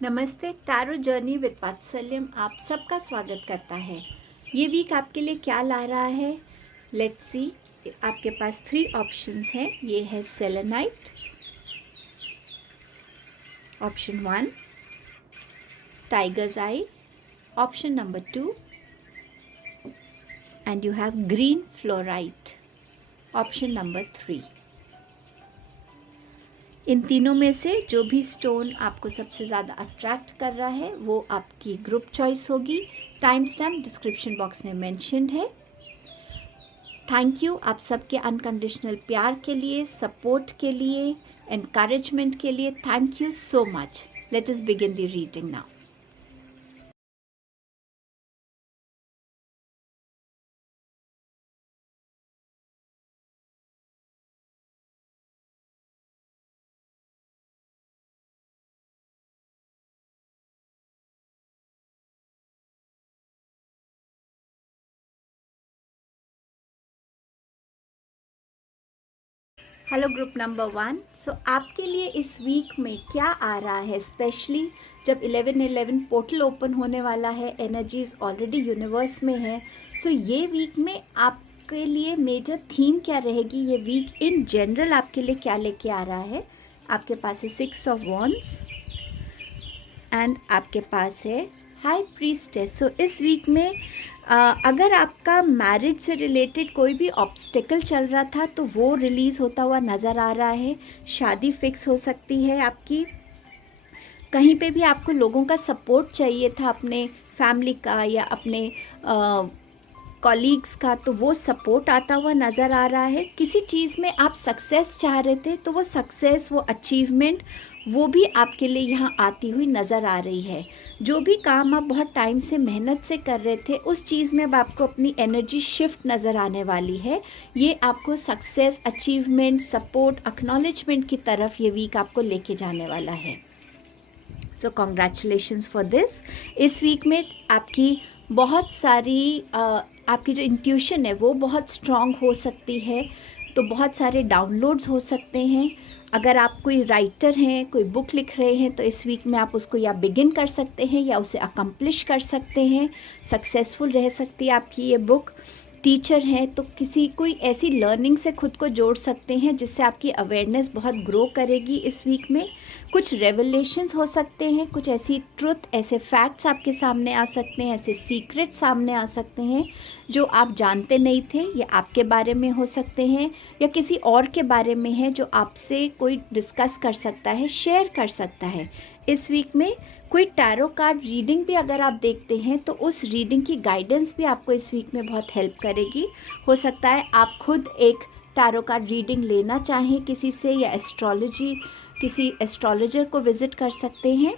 नमस्ते। Tarot journey with वात्सल्यम आप सबका स्वागत करता है। ये वीक आपके लिए क्या ला रहा है, लेट्स सी। आपके पास 3 ऑप्शंस हैं। ये है selenite, option 1, tigers I, option number 2, and you have green fluorite, option number 3। इन तीनों में से जो भी स्टोन आपको सबसे ज़्यादा अट्रैक्ट कर रहा है वो आपकी ग्रुप चॉइस होगी। टाइम स्टैम्प डिस्क्रिप्शन बॉक्स में मेंशन्ड है। थैंक यू आप सबके अनकंडीशनल प्यार के लिए, सपोर्ट के लिए, एनकरेजमेंट के लिए। Thank you so much. Let us begin the reading now. Hello group number 1। सो आपके लिए इस वीक में क्या आ रहा है, स्पेशली जब 11/11 पोर्टल ओपन होने वाला है, एनर्जीज ऑलरेडी यूनिवर्स में है। सो ये वीक में आपके लिए मेजर थीम क्या रहेगी, ये वीक इन जनरल आपके लिए क्या लेके आ रहा है। आपके पास है 6 ऑफ वॉन्ड्स एंड आपके पास है हाई प्रीस्टेस। सो इस वीक में अगर आपका मैरिज से रिलेटेड कोई भी ऑब्स्टिकल चल रहा था तो वो रिलीज़ होता हुआ नज़र आ रहा है। शादी फिक्स हो सकती है आपकी। कहीं पे भी आपको लोगों का सपोर्ट चाहिए था, अपने फैमिली का या अपने कॉलीग्स का, तो वो सपोर्ट आता हुआ नज़र आ रहा है। किसी चीज़ में आप सक्सेस चाह रहे थे तो वो सक्सेस, वो अचीवमेंट, वो भी आपके लिए यहाँ आती हुई नज़र आ रही है। जो भी काम आप बहुत टाइम से मेहनत से कर रहे थे उस चीज़ में अब आपको अपनी एनर्जी शिफ्ट नज़र आने वाली है। ये आपको सक्सेस, अचीवमेंट, सपोर्ट, एक्नॉलेजमेंट की तरफ ये वीक आपको लेके जाने वाला है। सो कॉन्ग्रेचुलेशंस फॉर दिस। इस वीक में आपकी बहुत सारी आपकी जो इंट्यूशन है वो बहुत स्ट्रॉन्ग हो सकती है, तो बहुत सारे डाउनलोड्स हो सकते हैं। अगर आप कोई राइटर हैं, कोई बुक लिख रहे हैं, तो इस वीक में आप उसको या बिगिन कर सकते हैं या उसे अकम्प्लिश कर सकते हैं। सक्सेसफुल रह सकती है आपकी ये बुक। टीचर हैं तो कोई ऐसी लर्निंग से खुद को जोड़ सकते हैं जिससे आपकी अवेयरनेस बहुत ग्रो करेगी इस वीक में। कुछ रेवलेशंस हो सकते हैं, कुछ ऐसी ट्रुथ, ऐसे फैक्ट्स आपके सामने आ सकते हैं, ऐसे सीक्रेट सामने आ सकते हैं जो आप जानते नहीं थे। ये आपके बारे में हो सकते हैं या किसी और के बारे में है जो आपसे कोई डिस्कस कर सकता है, शेयर कर सकता है। इस वीक में कोई टैरो कार्ड रीडिंग भी अगर आप देखते हैं तो उस रीडिंग की गाइडेंस भी आपको इस वीक में बहुत हेल्प करेगी। हो सकता है आप खुद एक टैरो कार्ड रीडिंग लेना चाहें किसी से, या एस्ट्रोलॉजी, किसी एस्ट्रोलॉजर को विज़िट कर सकते हैं।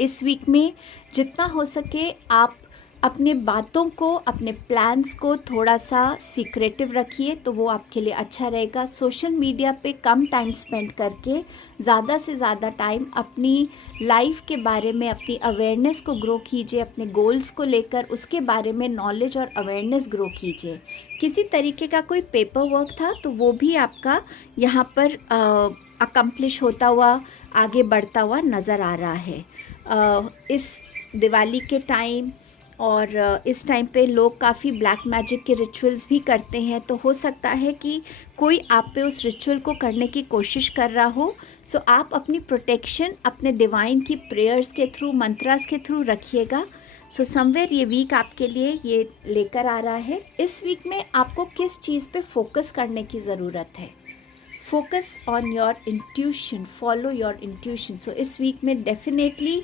इस वीक में जितना हो सके आप अपने बातों को, अपने प्लान्स को थोड़ा सा सीक्रेटिव रखिए तो वो आपके लिए अच्छा रहेगा। सोशल मीडिया पे कम टाइम स्पेंड करके ज़्यादा से ज़्यादा टाइम अपनी लाइफ के बारे में, अपनी अवेयरनेस को ग्रो कीजिए, अपने गोल्स को लेकर उसके बारे में नॉलेज और अवेयरनेस ग्रो कीजिए। किसी तरीके का कोई पेपर वर्क था तो वो भी आपका यहाँ पर अकम्प्लिश होता हुआ, आगे बढ़ता हुआ नज़र आ रहा है। इस दिवाली के टाइम और इस टाइम पे लोग काफ़ी ब्लैक मैजिक के रिचुअल्स भी करते हैं, तो हो सकता है कि कोई आप पे उस रिचुअल को करने की कोशिश कर रहा हो। सो आप अपनी प्रोटेक्शन अपने डिवाइन की प्रेयर्स के थ्रू, मंत्रास के थ्रू रखिएगा। सो समवेयर ये वीक आपके लिए ये लेकर आ रहा है। इस वीक में आपको किस चीज़ पे फोकस करने की ज़रूरत है? Focus on your intuition, follow your intuition. So इस वीक में डेफिनेटली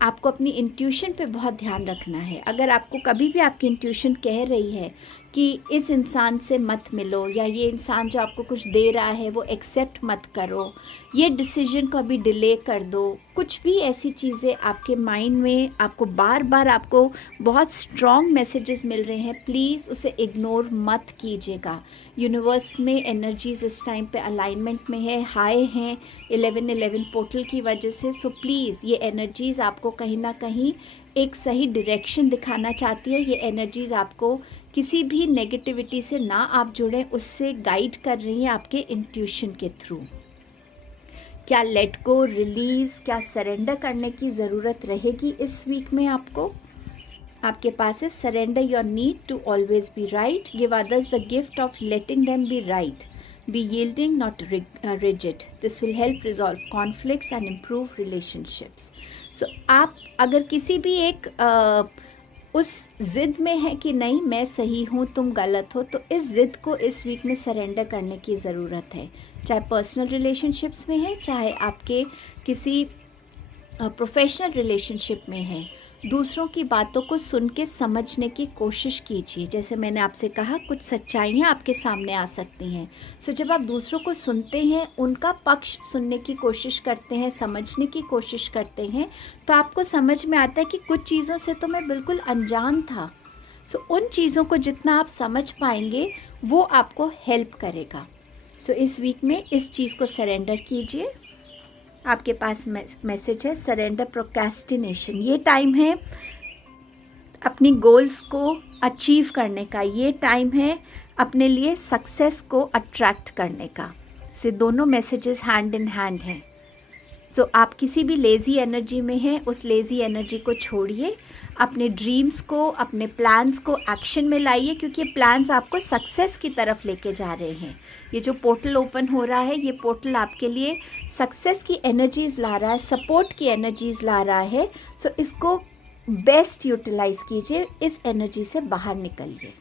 आपको अपनी इंट्यूशन पे बहुत ध्यान रखना है। अगर आपको कभी भी आपकी इंट्यूशन कह रही है कि इस इंसान से मत मिलो, या ये इंसान जो आपको कुछ दे रहा है वो एक्सेप्ट मत करो, ये डिसीजन को अभी डिले कर दो, कुछ भी ऐसी चीज़ें आपके माइंड में आपको बार बार आपको बहुत स्ट्रॉन्ग मैसेजेस मिल रहे हैं, प्लीज़ उसे इग्नोर मत कीजिएगा। यूनिवर्स में एनर्जीज इस टाइम पे अलाइनमेंट में है, हाई हैं 11/11 पोर्टल की वजह से। सो प्लीज़ ये एनर्जीज़ आपको कहीं ना कहीं एक सही डायरेक्शन दिखाना चाहती है। ये एनर्जीज़ आपको किसी भी नेगेटिविटी से ना आप जुड़ें, उससे गाइड कर रही हैं आपके इंट्यूशन के थ्रू। क्या लेट गो, रिलीज़, क्या सरेंडर करने की ज़रूरत रहेगी इस वीक में आपको? आपके पास है surrender your need to always be right, give others the gift of letting them be right, be yielding not rigid, this will help resolve conflicts and improve relationships. So आप अगर किसी भी एक उस ज़िद में है कि नहीं मैं सही हूँ तुम गलत हो, तो इस ज़िद को इस वीक में सरेंडर करने की ज़रूरत है, चाहे पर्सनल रिलेशनशिप्स में है, चाहे आपके किसी प्रोफेशनल रिलेशनशिप में है। दूसरों की बातों को सुन के समझने की कोशिश कीजिए। जैसे मैंने आपसे कहा, कुछ सच्चाइयाँ आपके सामने आ सकती हैं। सो जब आप दूसरों को सुनते हैं, उनका पक्ष सुनने की कोशिश करते हैं, समझने की कोशिश करते हैं, तो आपको समझ में आता है कि कुछ चीज़ों से तो मैं बिल्कुल अनजान था। सो उन चीज़ों को जितना आप समझ पाएंगे वो आपको हेल्प करेगा। सो इस वीक में इस चीज़ को सरेंडर कीजिए। आपके पास मैसेज है सरेंडर प्रोक्रेस्टिनेशन। ये टाइम है अपनी गोल्स को अचीव करने का, ये टाइम है अपने लिए सक्सेस को अट्रैक्ट करने का। सो दोनों मैसेजेस हैंड इन हैंड हैं। तो आप किसी भी लेज़ी एनर्जी में हैं, उस लेज़ी एनर्जी को छोड़िए, अपने ड्रीम्स को, अपने प्लान्स को एक्शन में लाइए, क्योंकि ये प्लान्स आपको सक्सेस की तरफ लेके जा रहे हैं। ये जो पोर्टल ओपन हो रहा है, ये पोर्टल आपके लिए सक्सेस की एनर्जीज़ ला रहा है, सपोर्ट की एनर्जीज़ ला रहा है। सो इसको बेस्ट यूटिलाइज़ कीजिए, इस एनर्जी से बाहर निकलिए।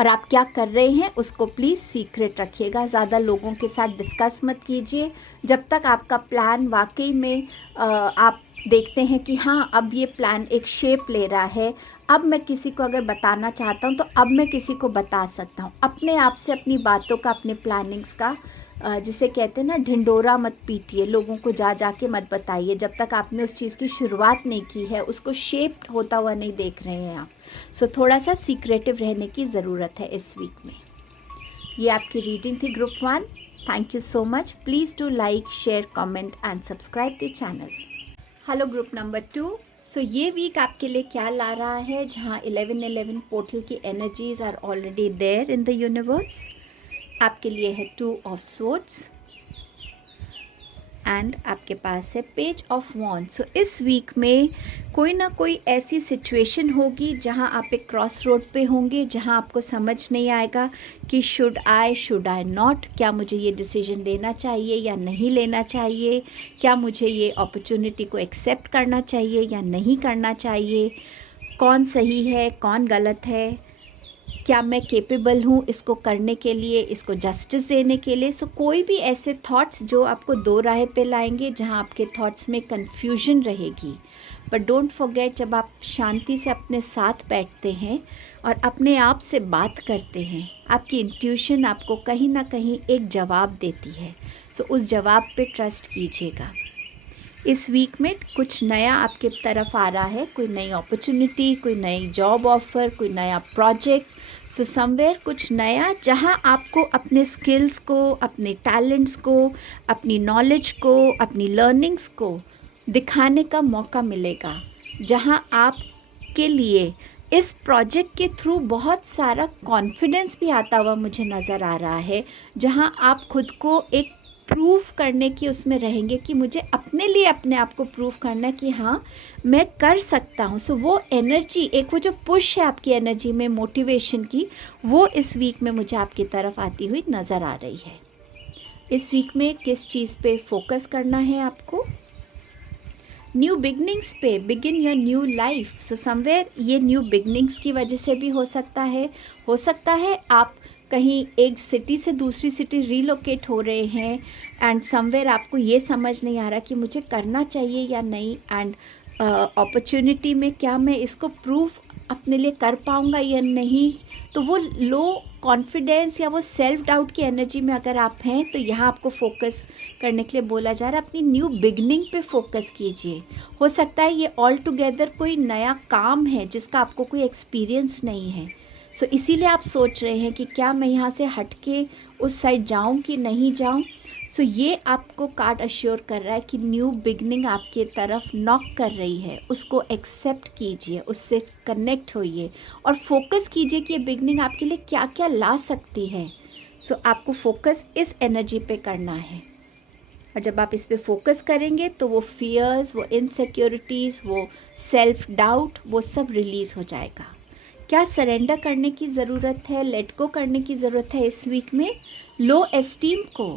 और आप क्या कर रहे हैं उसको प्लीज़ सीक्रेट रखिएगा, ज़्यादा लोगों के साथ डिस्कस मत कीजिए। जब तक आपका प्लान वाकई में आप देखते हैं कि हाँ अब ये प्लान एक शेप ले रहा है, अब मैं किसी को अगर बताना चाहता हूँ तो अब मैं किसी को बता सकता हूँ। अपने आप से अपनी बातों का, अपने प्लानिंग्स का, जिसे कहते हैं ना, ढिंडोरा मत पीटिए, लोगों को जा के मत बताइए जब तक आपने उस चीज़ की शुरुआत नहीं की है, उसको शेप होता हुआ नहीं देख रहे हैं आप। सो थोड़ा सा सीक्रेटिव रहने की ज़रूरत है इस वीक में। ये आपकी रीडिंग थी group 1। Thank you so much. Please do like, share, comment and subscribe the channel. Hello group number 2। सो ये वीक आपके लिए क्या ला रहा है, जहाँ 11-11 पोर्टल की energies are already there in the universe. आपके लिए है 2 ऑफ स्वॉर्ड्स एंड आपके पास है पेज ऑफ वॉन्ड। सो इस वीक में कोई ना कोई ऐसी सिचुएशन होगी जहां आप एक क्रॉस रोड पे होंगे, जहां आपको समझ नहीं आएगा कि शुड आई नॉट, क्या मुझे ये डिसीजन लेना चाहिए या नहीं लेना चाहिए, क्या मुझे ये अपॉर्चुनिटी को एक्सेप्ट करना चाहिए या नहीं करना चाहिए, कौन सही है कौन गलत है, क्या मैं केपेबल हूँ इसको करने के लिए, इसको जस्टिस देने के लिए। सो कोई भी ऐसे थॉट्स जो आपको दो राह पे लाएंगे, जहाँ आपके थॉट्स में कन्फ्यूजन रहेगी। बट डोंट फॉरगेट, जब आप शांति से अपने साथ बैठते हैं और अपने आप से बात करते हैं, आपकी इंट्यूशन आपको कहीं ना कहीं एक जवाब देती है। सो उस जवाब पे ट्रस्ट कीजिएगा। इस वीक में कुछ नया आपके तरफ आ रहा है, कोई नई अपॉर्चुनिटी, कोई नई जॉब ऑफ़र, कोई नया प्रोजेक्ट। सो समवेयर कुछ नया, जहां आपको अपने स्किल्स को, अपने टैलेंट्स को, अपनी नॉलेज को, अपनी लर्निंग्स को दिखाने का मौका मिलेगा, जहां आपके लिए इस प्रोजेक्ट के थ्रू बहुत सारा कॉन्फिडेंस भी आता हुआ मुझे नज़र आ रहा है, जहां आप खुद को एक प्रूफ करने की उसमें रहेंगे कि मुझे अपने लिए अपने आप को प्रूफ करना है कि हाँ मैं कर सकता हूँ। सो वो एनर्जी, एक वो जो पुश है आपकी एनर्जी में, मोटिवेशन की, वो इस वीक में मुझे आपकी तरफ आती हुई नज़र आ रही है। इस वीक में किस चीज़ पे फोकस करना है आपको? न्यू बिगनिंग्स पे, begin your new life. So somewhere ये न्यू बिगनिंग्स की वजह से भी हो सकता है आप कहीं एक सिटी से दूसरी सिटी रीलोकेट हो रहे हैं एंड समवेयर आपको ये समझ नहीं आ रहा कि मुझे करना चाहिए या नहीं, एंड अपॉर्चुनिटी में क्या मैं इसको प्रूफ अपने लिए कर पाऊँगा या नहीं। तो वो लो कॉन्फिडेंस या वो सेल्फ डाउट की एनर्जी में अगर आप हैं, तो यहाँ आपको फोकस करने के लिए बोला जा रहा है, अपनी न्यू बिगनिंग पे फोकस कीजिए। हो सकता है ये ऑल टुगेदर कोई नया काम है जिसका आपको कोई एक्सपीरियंस नहीं है। सो इसीलिए आप सोच रहे हैं कि क्या मैं यहाँ से हट के उस साइड जाऊँ कि नहीं जाऊँ। सो ये आपको कार्ड अश्योर कर रहा है कि न्यू बिगनिंग आपके तरफ नॉक कर रही है, उसको एक्सेप्ट कीजिए, उससे कनेक्ट होइए और फोकस कीजिए कि ये बिगनिंग आपके लिए क्या क्या ला सकती है। सो आपको फोकस इस एनर्जी पे करना है। और जब आप इस पे फोकस करेंगे तो वो फियर्स, वो इनसिक्योरिटीज़, वो सेल्फ डाउट, वो सब रिलीज़ हो जाएगा। क्या सरेंडर करने की ज़रूरत है, लेट गो करने की ज़रूरत है इस वीक में? लो एस्टीम को,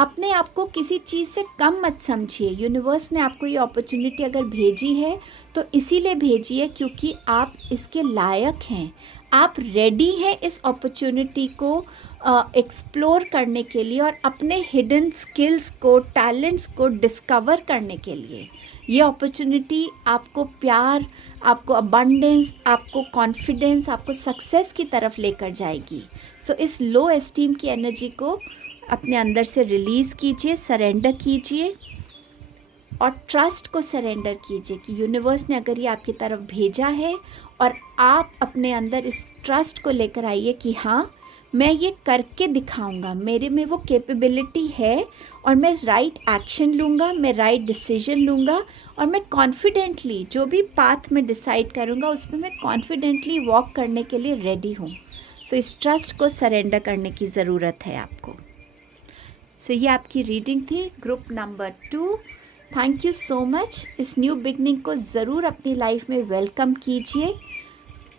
अपने आप को किसी चीज़ से कम मत समझिए। यूनिवर्स ने आपको ये अपॉर्चुनिटी अगर भेजी है तो इसीलिए भेजी है क्योंकि आप इसके लायक हैं, आप रेडी हैं इस अपॉर्चुनिटी को एक्सप्लोर करने के लिए और अपने हिडन स्किल्स को, टैलेंट्स को डिस्कवर करने के लिए। ये अपॉर्चुनिटी आपको प्यार, आपको अबंडेंस, आपको कॉन्फिडेंस, आपको सक्सेस की तरफ लेकर जाएगी। सो इस लो एस्टीम की एनर्जी को अपने अंदर से रिलीज़ कीजिए, सरेंडर कीजिए और ट्रस्ट को सरेंडर कीजिए कि यूनिवर्स ने अगर ये आपकी तरफ भेजा है और आप अपने अंदर इस ट्रस्ट को लेकर आइए कि हाँ, मैं ये करके दिखाऊंगा, मेरे में वो कैपेबिलिटी है और मैं राइट एक्शन लूँगा, मैं राइट डिसीजन लूँगा और मैं कॉन्फिडेंटली जो भी पाथ में डिसाइड करूँगा उस पर मैं कॉन्फिडेंटली वॉक करने के लिए रेडी हूँ। सो इस ट्रस्ट को सरेंडर करने की ज़रूरत है आपको। सो ये आपकी रीडिंग थी group number 2। Thank you so much. इस न्यू बिगनिंग को ज़रूर अपनी लाइफ में वेलकम कीजिए।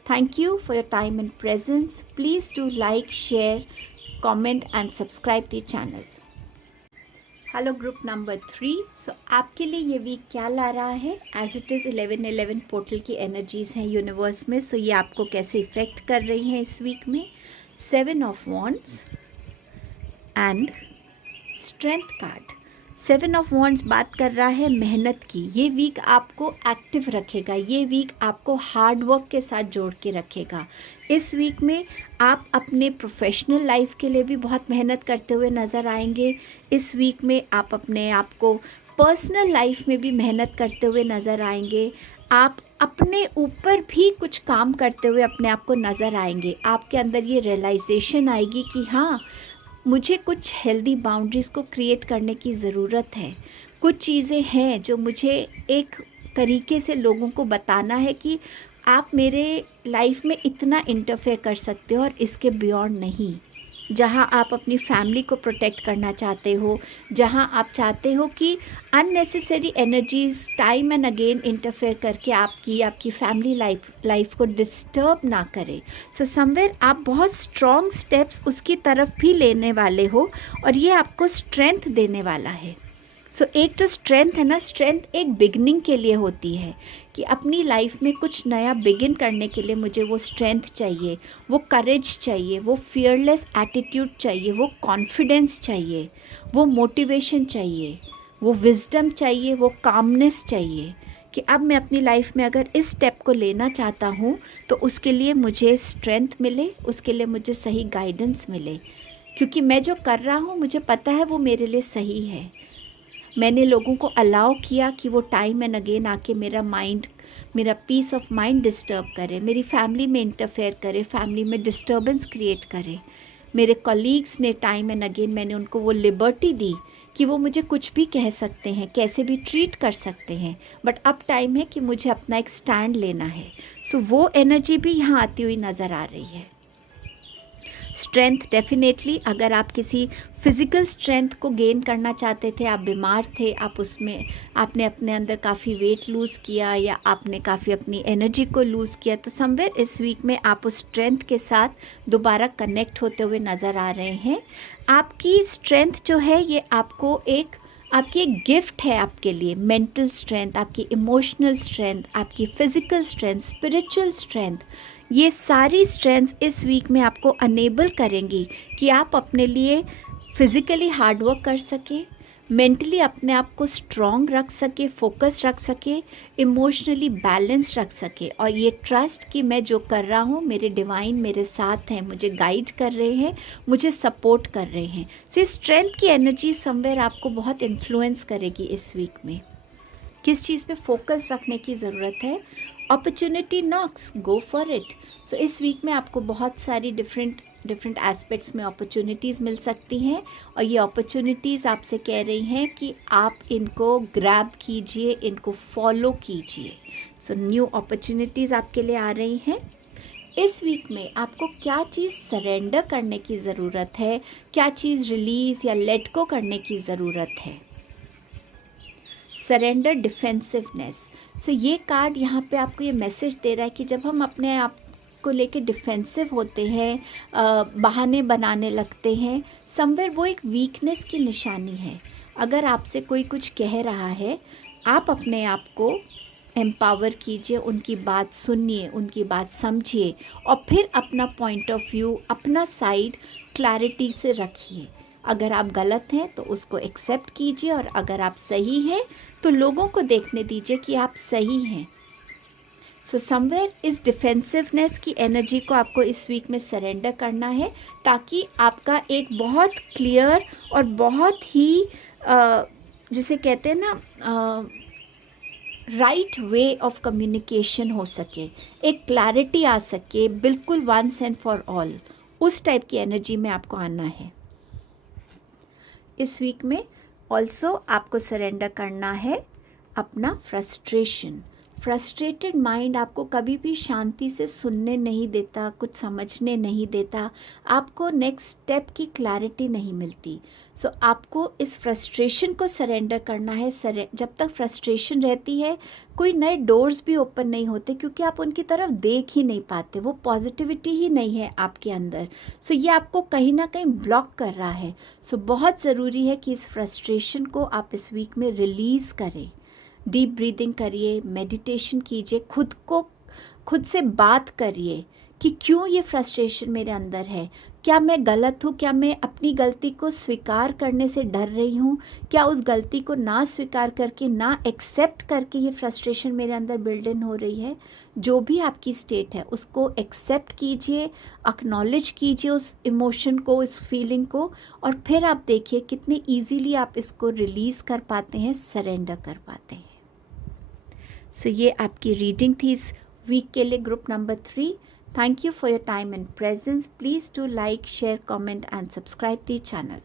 Thank you for your time and presence. Please do like, share, comment and subscribe the channel. Hello group number 3। सो आपके लिए ये वीक क्या ला रहा है? एज इट इज़ 11/11 पोर्टल की एनर्जीज़ हैं यूनिवर्स में। सो ये आपको कैसे इफ़ेक्ट कर रही हैं इस वीक में? 7 of wands and strength card. 7 of wands बात कर रहा है मेहनत की। ये वीक आपको एक्टिव रखेगा, ये वीक आपको हार्ड वर्क के साथ जोड़ के रखेगा। इस वीक में आप अपने प्रोफेशनल लाइफ के लिए भी बहुत मेहनत करते हुए नज़र आएंगे। इस वीक में आप अपने आप को पर्सनल लाइफ में भी मेहनत करते हुए नज़र आएंगे। आप अपने ऊपर भी कुछ काम करते हुए अपने आप को नज़र आएंगे। आपके अंदर ये रियलाइजेशन आएगी कि हाँ, मुझे कुछ हेल्दी बाउंड्रीज़ को क्रिएट करने की ज़रूरत है। कुछ चीज़ें हैं जो मुझे एक तरीके से लोगों को बताना है कि आप मेरे लाइफ में इतना इंटरफेयर कर सकते हो और इसके बियॉन्ड नहीं। जहाँ आप अपनी फैमिली को प्रोटेक्ट करना चाहते हो, जहाँ आप चाहते हो कि unnecessary energies time and again interfere करके आपकी फैमिली लाइफ को डिस्टर्ब ना करे। सो समवेयर आप बहुत स्ट्रॉन्ग स्टेप्स उसकी तरफ भी लेने वाले हो और ये आपको स्ट्रेंथ देने वाला है। सो एक जो स्ट्रेंथ है ना, स्ट्रेंथ एक बिगनिंग के लिए होती है कि अपनी लाइफ में कुछ नया बिगिन करने के लिए मुझे वो स्ट्रेंथ चाहिए, वो करेज चाहिए, वो फियरलेस एटीट्यूड चाहिए, वो कॉन्फिडेंस चाहिए, वो मोटिवेशन चाहिए, वो विजडम चाहिए, वो कामनेस चाहिए कि अब मैं अपनी लाइफ में अगर इस स्टेप को लेना चाहता हूँ तो उसके लिए मुझे स्ट्रेंथ मिले, उसके लिए मुझे सही गाइडेंस मिले, क्योंकि मैं जो कर रहा हूँ मुझे पता है वो मेरे लिए सही है। मैंने लोगों को अलाउ किया कि वो टाइम एंड अगेन आके मेरा पीस ऑफ माइंड डिस्टर्ब करे, मेरी फैमिली में इंटरफेयर करे, फैमिली में डिस्टर्बेंस क्रिएट करे। मेरे कॉलीग्स ने टाइम एंड अगेन मैंने उनको वो लिबर्टी दी कि वो मुझे कुछ भी कह सकते हैं, कैसे भी ट्रीट कर सकते हैं, बट अब टाइम है कि मुझे अपना एक स्टैंड लेना है। सो वो एनर्जी भी यहाँ आती हुई नज़र आ रही है। स्ट्रेंथ डेफिनेटली, अगर आप किसी फिज़िकल स्ट्रेंथ को गेन करना चाहते थे, आप बीमार थे, आपने अपने अंदर काफ़ी वेट लूज़ किया या आपने काफ़ी अपनी एनर्जी को लूज़ किया, तो समवेयर इस वीक में आप उस स्ट्रेंथ के साथ दोबारा कनेक्ट होते हुए नज़र आ रहे हैं। आपकी स्ट्रेंथ जो है ये आपकी एक गिफ्ट है आपके लिए। मेंटल स्ट्रेंथ, आपकी इमोशनल स्ट्रेंथ, आपकी फ़िज़िकल स्ट्रेंथ, स्पिरिचुअल स्ट्रेंथ, ये सारी स्ट्रेंथ्स इस वीक में आपको अनेबल करेंगी कि आप अपने लिए फ़िज़िकली हार्ड वर्क कर सकें, मेंटली अपने आप को स्ट्रॉन्ग रख सके, फोकस रख सके, इमोशनली बैलेंस रख सके, और ये ट्रस्ट कि मैं जो कर रहा हूँ मेरे डिवाइन मेरे साथ हैं, मुझे गाइड कर रहे हैं, मुझे सपोर्ट कर रहे हैं। सो इस स्ट्रेंथ की एनर्जी समवेयर आपको बहुत इन्फ्लुएंस करेगी इस वीक में। किस चीज़ पे फोकस रखने की ज़रूरत है? Opportunity knocks, go for it. So इस वीक में आपको बहुत सारी डिफरेंट एस्पेक्ट्स में अपॉर्चुनिटीज़ मिल सकती हैं और ये अपॉर्चुनिटीज़ आपसे कह रही हैं कि आप इनको ग्रैब कीजिए, इनको फॉलो कीजिए। सो न्यू अपॉर्चुनिटीज़ आपके लिए आ रही हैं। इस वीक में आपको क्या चीज़ सरेंडर करने की ज़रूरत है, क्या चीज़ रिलीज़ या लेट गो करने की ज़रूरत है? Surrender defensiveness. सो ये कार्ड यहाँ पे आपको ये मैसेज दे रहा है कि जब हम अपने आप को लेके डिफेंसिव होते हैं, बहाने बनाने लगते हैं, समवेयर वो एक वीकनेस की निशानी है। अगर आपसे कोई कुछ कह रहा है, आप अपने आप को एम्पावर कीजिए, उनकी बात सुनिए, उनकी बात समझिए और फिर अपना पॉइंट ऑफ व्यू, अपना साइड क्लैरिटी से रखिए। अगर आप गलत हैं तो उसको एक्सेप्ट कीजिए और अगर आप सही हैं तो लोगों को देखने दीजिए कि आप सही हैं। सो समवेयर इस डिफेंसिवनेस की एनर्जी को आपको इस वीक में सरेंडर करना है, ताकि आपका एक बहुत क्लियर और बहुत ही जिसे कहते हैं ना राइट वे ऑफ कम्युनिकेशन हो सके, एक क्लैरिटी आ सके, बिल्कुल वंस एंड फॉर ऑल, उस टाइप की एनर्जी में आपको आना है। इस वीक में ऑल्सो आपको सरेंडर करना है अपना फ्रस्ट्रेशन। फ्रस्ट्रेटेड माइंड आपको कभी भी शांति से सुनने नहीं देता, कुछ समझने नहीं देता, आपको नेक्स्ट स्टेप की क्लैरिटी नहीं मिलती। सो आपको इस फ्रस्ट्रेशन को सरेंडर करना है। जब तक फ्रस्ट्रेशन रहती है कोई नए डोर्स भी ओपन नहीं होते, क्योंकि आप उनकी तरफ देख ही नहीं पाते, वो पॉजिटिविटी ही नहीं है आपके अंदर। सो ये आपको कहीं ना कहीं ब्लॉक कर रहा है। सो बहुत ज़रूरी है कि इस फ्रस्ट्रेशन को आप इस वीक में रिलीज़ करें। डीप ब्रीदिंग करिए, मेडिटेशन कीजिए, खुद से बात करिए कि क्यों ये फ्रस्ट्रेशन मेरे अंदर है, क्या मैं गलत हूँ, क्या मैं अपनी गलती को स्वीकार करने से डर रही हूँ, क्या उस गलती को ना स्वीकार करके, ना एक्सेप्ट करके ये फ्रस्ट्रेशन मेरे अंदर बिल्ड इन हो रही है। जो भी आपकी स्टेट है उसको एक्सेप्ट कीजिए, एक्नॉलेज कीजिए उस इमोशन को, इस फीलिंग को, और फिर आप देखिए कितने ईजीली आप इसको रिलीज़ कर पाते हैं, सरेंडर कर पाते हैं। सो ये आपकी रीडिंग थी इस वीक के लिए, group number 3। Thank you for your time and presence. Please do like, share, comment and subscribe the channel.